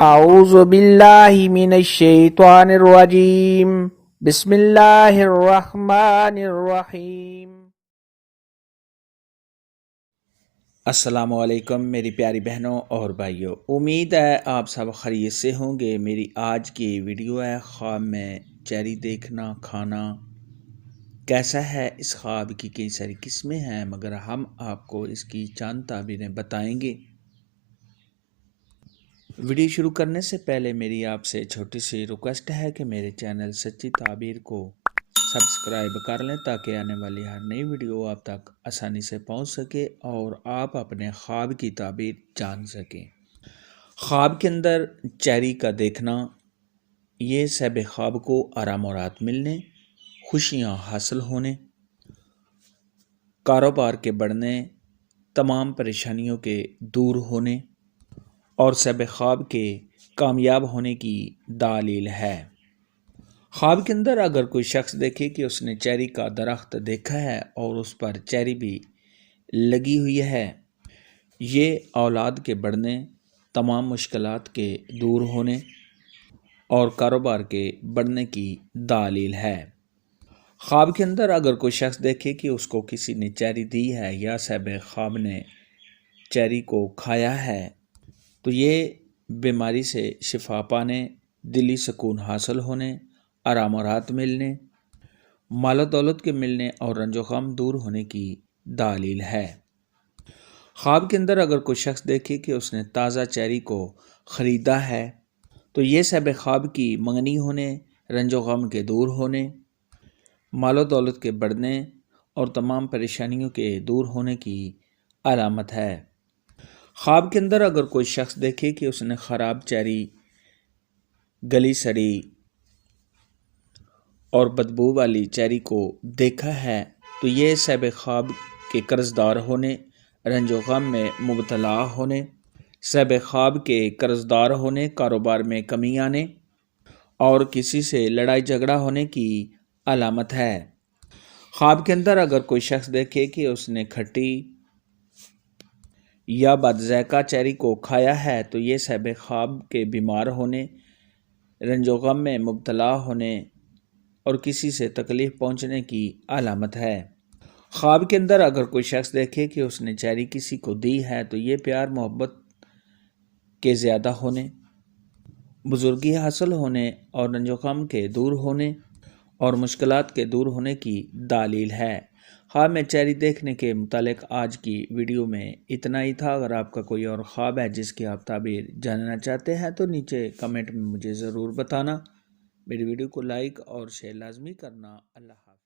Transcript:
اعوذ باللہ من الشیطان الرجیم بسم اللہ الرحمن الرحیم۔ السلام علیکم میری پیاری بہنوں اور بھائیوں، امید ہے آپ سب خیریت سے ہوں گے۔ میری آج کی ویڈیو ہے خواب میں چیری دیکھنا کھانا کیسا ہے۔ اس خواب کی کئی ساری قسمیں ہیں مگر ہم آپ کو اس کی چند تعبیریں بتائیں گے۔ ویڈیو شروع کرنے سے پہلے میری آپ سے چھوٹی سی ریکویسٹ ہے کہ میرے چینل سچی تعبیر کو سبسکرائب کر لیں تاکہ آنے والی ہر نئی ویڈیو آپ تک آسانی سے پہنچ سکے اور آپ اپنے خواب کی تعبیر جان سکیں۔ خواب کے اندر چیری کا دیکھنا، یہ صاحب خواب کو آرام و راحت ملنے، خوشیاں حاصل ہونے، کاروبار کے بڑھنے، تمام پریشانیوں کے دور ہونے اور صاحب خواب کے کامیاب ہونے کی دلیل ہے۔ خواب کے اندر اگر کوئی شخص دیکھے کہ اس نے چیری کا درخت دیکھا ہے اور اس پر چیری بھی لگی ہوئی ہے، یہ اولاد کے بڑھنے، تمام مشکلات کے دور ہونے اور کاروبار کے بڑھنے کی دلیل ہے۔ خواب کے اندر اگر کوئی شخص دیکھے کہ اس کو کسی نے چیری دی ہے یا صاحب خواب نے چیری کو کھایا ہے تو یہ بیماری سے شفا پانے، دلی سکون حاصل ہونے، آرام و راحت ملنے، مال و دولت کے ملنے اور رنج و غم دور ہونے کی دلیل ہے۔ خواب کے اندر اگر کوئی شخص دیکھے کہ اس نے تازہ چیری کو خریدا ہے تو یہ صاحب خواب کی منگنی ہونے، رنج و غم کے دور ہونے، مال و دولت کے بڑھنے اور تمام پریشانیوں کے دور ہونے کی علامت ہے۔ خواب کے اندر اگر کوئی شخص دیکھے کہ اس نے خراب چیری، گلی سڑی اور بدبو والی چیری کو دیکھا ہے تو یہ صاحب خواب کے قرض دار ہونے، رنج و غم میں مبتلا ہونے، صاحب خواب کے قرض دار ہونے، کاروبار میں کمی آنے اور کسی سے لڑائی جھگڑا ہونے کی علامت ہے۔ خواب کے اندر اگر کوئی شخص دیکھے کہ اس نے کھٹی یا بد ذائقہ چیری کو کھایا ہے تو یہ صاحب خواب کے بیمار ہونے، رنج و غم میں مبتلا ہونے اور کسی سے تکلیف پہنچنے کی علامت ہے۔ خواب کے اندر اگر کوئی شخص دیکھے کہ اس نے چیری کسی کو دی ہے تو یہ پیار محبت کے زیادہ ہونے، بزرگی حاصل ہونے اور رنج و غم کے دور ہونے اور مشکلات کے دور ہونے کی دلیل ہے۔ خواب میں چیری دیکھنے کے متعلق آج کی ویڈیو میں اتنا ہی تھا۔ اگر آپ کا کوئی اور خواب ہے جس کی آپ تعبیر جاننا چاہتے ہیں تو نیچے کمنٹ میں مجھے ضرور بتانا۔ میری ویڈیو کو لائک اور شیئر لازمی کرنا۔ اللہ حافظ۔